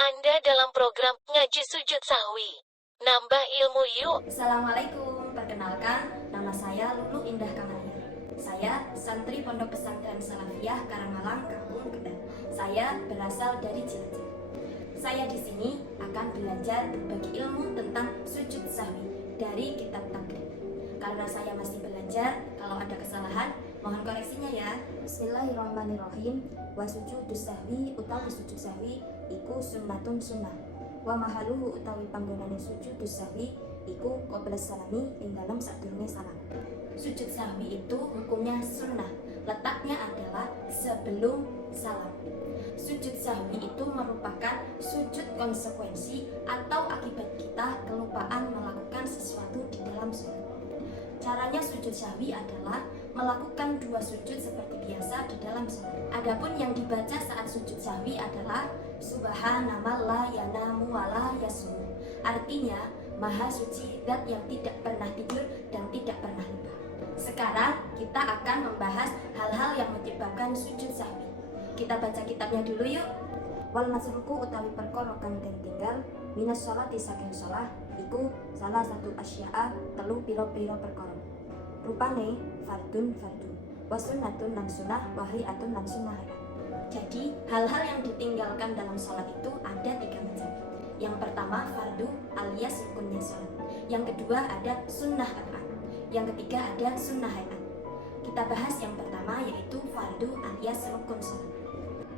Anda dalam program Ngaji Sujud Sahwi. Nambah ilmu yuk. Assalamualaikum, perkenalkan nama saya Lulu Indah Kamaria. Saya santri Pondok Pesantren Salafiyah Karangmalang, Kampung Kendal. Saya berasal dari Cilacap. Saya di sini akan belajar berbagi ilmu tentang sujud sahwi dari kitab takrib. Karena saya masih belajar, kalau ada kesalahan mohon koreksinya ya. Bismillahirrahmanirrahim. Wa sujudus sahwi utawi sujud sahwi iku sunnatun sunnah. Wa mahaluhu utawi panggonane sujudus sahwi iku qabla salami ing dalam sadurunge salam. Sujud sahwi itu hukumnya sunnah. Letaknya adalah sebelum salam. Sujud sahwi itu merupakan sujud konsekuensi atau akibat kita kelupaan melakukan sesuatu di dalam sholat. Caranya sujud sahwi adalah melakukan dua sujud seperti biasa di dalam sholat. Adapun yang dibaca saat sujud sahwi adalah Subhanallah la yanamu wa la yasum. Artinya Maha Suci Zat yang tidak pernah tidur dan tidak pernah lupa. Sekarang kita akan membahas hal-hal yang menyebabkan sujud sahwi. Kita baca kitabnya dulu yuk. Wal masruku utawi perkara kang den tinggal minas sholati saking sholat iku salah satu asya'a telu piro-piro perkara. Rupane fardun wasunnatun lan sunnah wahiatun lan sunnah. Jadi hal-hal yang ditinggalkan dalam sholat itu ada tiga macam. Yang pertama fardu alias rukunnya sholat. Yang kedua ada sunnah rakaat. Yang ketiga ada sunnah hayat. Kita bahas yang pertama yaitu fardu alias rukun sholat.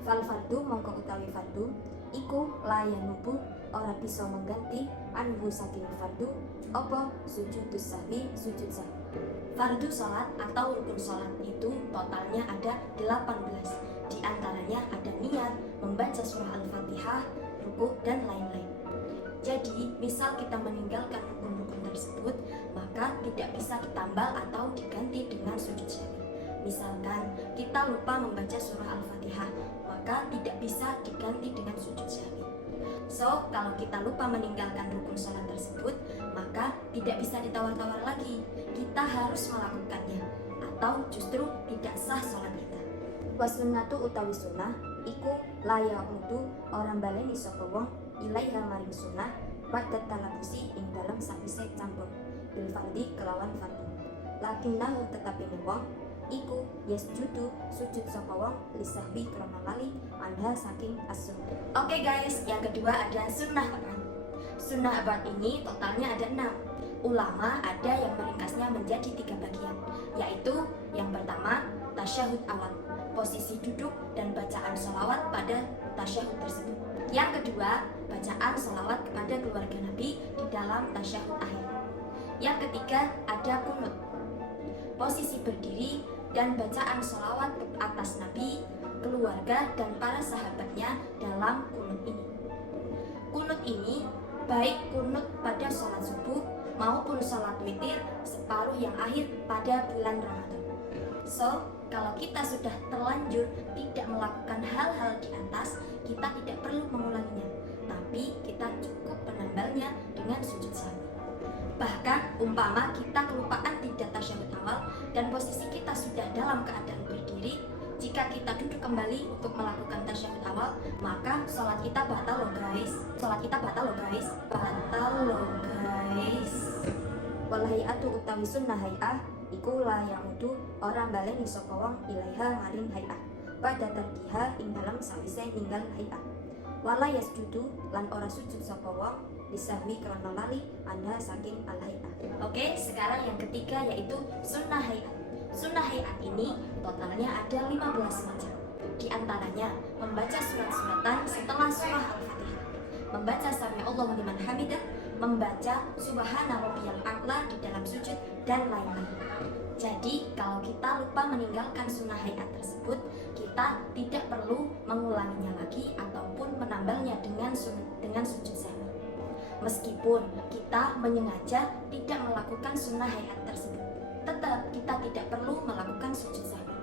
Fal fardu mongko utawi fardu iku layanubu ora bisa mengganti anhu saking fardu apa sujudus sahwi sujud sahwi. Fardu sholat atau rukun sholat itu totalnya ada 18. Di antaranya ada niat, membaca surah Al-Fatihah, ruku dan lain-lain. Jadi, misal kita meninggalkan rukun-rukun tersebut, maka tidak bisa ditambal atau diganti dengan sujud sahwi. Misalkan kita lupa membaca surah Al-Fatihah, maka tidak bisa diganti dengan sujud sahwi. So, kalau kita lupa meninggalkan rukun sholat tersebut, maka tidak bisa ditawar-tawar lagi. Kita harus melakukannya, atau justru tidak sah sholat kita. Wasunnatu utawi sunnah iku layak untuk orang baleni sapa wong ilaiha maring sunnah pada talabusi ing dalam sawise campur bil fardi kelawan fardu. Lakinnahu tetapi wong iku yasjudu sujud sapa wong lisahwi krana lali anha saking as-sunnah. Oke guys, yang kedua ada sunnah abad. Sunnah abad ini totalnya ada 6. Ulama ada yang meringkasnya menjadi 3 bagian, yaitu yang pertama tasyahud awal, posisi duduk dan bacaan sholawat pada tasyahud tersebut. Yang kedua, bacaan sholawat kepada keluarga Nabi di dalam tasyahud akhir. Yang ketiga, ada kunut, posisi berdiri dan bacaan sholawat ke atas Nabi, keluarga dan para sahabatnya dalam kunut ini. Kunut ini baik kunut pada sholat subuh maupun sholat witir separuh yang akhir pada bulan Ramadan. So, kalau kita sudah terlanjur tidak melakukan hal-hal di atas, kita tidak perlu mengulanginya, tapi kita cukup menambalnya dengan sujud sahwi. Bahkan umpama kita kelupaan tidak tasyahud awal dan posisi kita sudah dalam keadaan berdiri, jika kita duduk kembali untuk melakukan tasyahud awal, maka sholat kita batal loh guys. Wal hayatu utawi sunnah hayah iku la yaudu orang baleni sapa wong ilaiha maring hayah pada terkiha ing dalam sawise ninggal hayah. Wala yasjudu lan ora sujud sapa wong disahwi krana lali anda saking al hayah. Oke, sekarang yang ketiga yaitu sunnah hayat. Sunnah hayat ini totalnya ada 15 macam. Di antaranya membaca surat-suratan setelah surah Al-Fatihah, membaca sami Allahu liman hamidah, membaca subhana rabbiyal a'la di dalam sujud dan lain-lain. Jadi kalau kita lupa meninggalkan sunnah hayat tersebut, kita tidak perlu mengulanginya lagi ataupun menambalnya dengan sujud sahwi. Meskipun kita menyengaja tidak melakukan sunnah hayat tersebut, tetap kita tidak perlu melakukan sujud sahwi.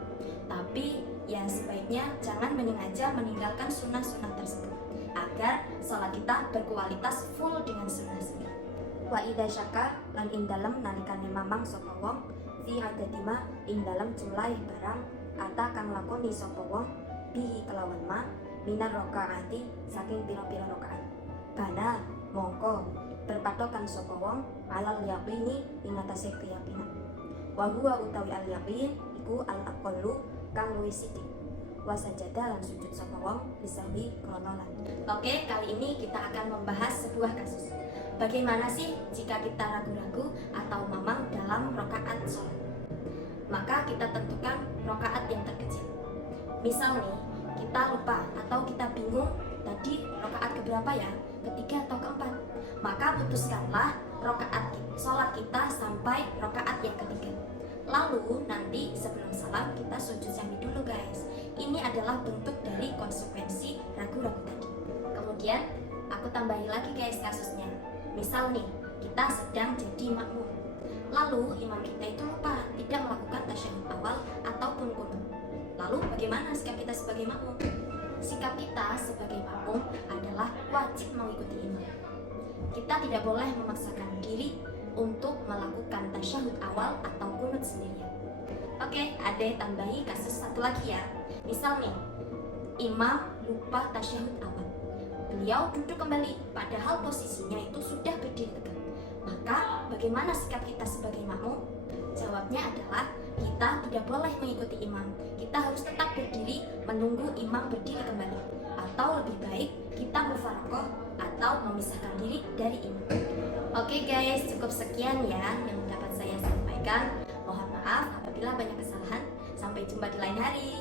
Tapi ya sebaiknya jangan menyengaja meninggalkan sunnah-sunnah tersebut agar sholat kita berkualitas full dengan sunnah-sunnah. Wa idza syaka lan ing dalem nalikane mamang sapa wong fi adatima ing dalem jumlah barang ata kang lakoni sapa wong bihi kelawan ma minar rokaati saking pira-pira rokaat. Bana mongko berpatokan sapa wong alal yaqini ing atase keyakinan. Wa huwa utawi al yaqin iku al aqallu kang luwih sithik. Wa sajada lan sujud sapa wong lisahi krana lan. Oke, kali ini kita akan membahas sebuah kasus. Bagaimana sih jika kita ragu-ragu atau mamang dalam rakaat sholat? Maka kita tentukan rakaat yang terkecil. Misal nih, kita lupa atau kita bingung tadi rakaat keberapa ya? Ketiga atau keempat? Maka putuskanlah rakaat sholat kita sampai rakaat yang ketiga. Lalu nanti sebelum salam kita sujud sahwi dulu guys. Ini adalah bentuk dari konsekuensi ragu-ragu tadi. Kemudian aku tambahin lagi guys kasusnya. Misal nih, kita sedang jadi makmum. Lalu imam kita itu lupa tidak melakukan tasyahud awal ataupun qunut. Lalu bagaimana sikap kita sebagai makmum? Sikap kita sebagai makmum adalah wajib mengikuti imam. Kita tidak boleh memaksakan diri untuk melakukan tasyahud awal atau qunut sendirian. Oke, Ade tambahi kasus satu lagi ya. Misal nih, imam lupa tasyahud awal. Beliau duduk kembali, padahal posisinya itu sudah berdiri tegak. Maka bagaimana sikap kita sebagai makmum? Jawabnya adalah kita tidak boleh mengikuti imam. Kita harus tetap berdiri menunggu imam berdiri kembali. Atau lebih baik kita mufaraqah atau memisahkan diri dari imam. Oke guys, cukup sekian ya yang dapat saya sampaikan. Mohon maaf apabila banyak kesalahan. Sampai jumpa di lain hari.